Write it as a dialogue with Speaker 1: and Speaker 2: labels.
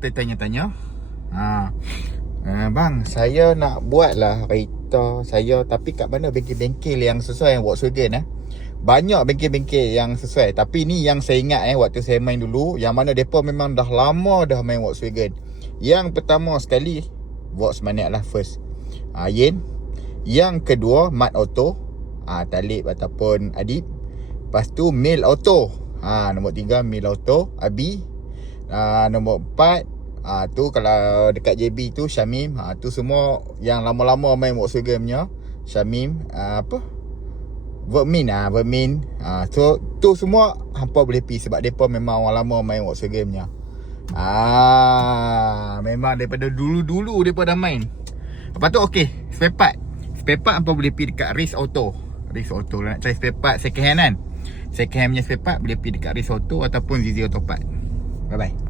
Speaker 1: tertanya-tanya. Ha. Uh, bang, saya nak buat lah kereta saya tapi kat mana bengkel-bengkel yang sesuai yang Volkswagen eh? Banyak bengkel-bengkel yang sesuai. Tapi ni yang saya ingat eh Waktu saya main dulu Yang mana depa memang dah lama dah main Volkswagen Yang pertama sekali Volkswagen lah first. Ha, Yen. Yang kedua Mat Auto. Ha, Talib ataupun Adib. Lepas tu Mail Auto. Ha, Nombor tiga Mail Auto. Abi ha, Nombor empat ha, Tu kalau dekat JB tu Syamim ha, Tu semua Yang lama-lama main Volkswagen punya Syamim ha, Apa Vermin ah, Vermin. Ah, so tu semua hampa boleh pi sebab depa memang orang lama main Volkswagen punya. Ah, memang daripada dulu-dulu depa dah main. Lepas tu okey, spare part. Spare part hampa boleh pi dekat Race Auto. Race Auto nak cari spare part second hand kan. Second hand punya spare part boleh pi dekat Race Auto ataupun Zizi Auto Part. Bye bye.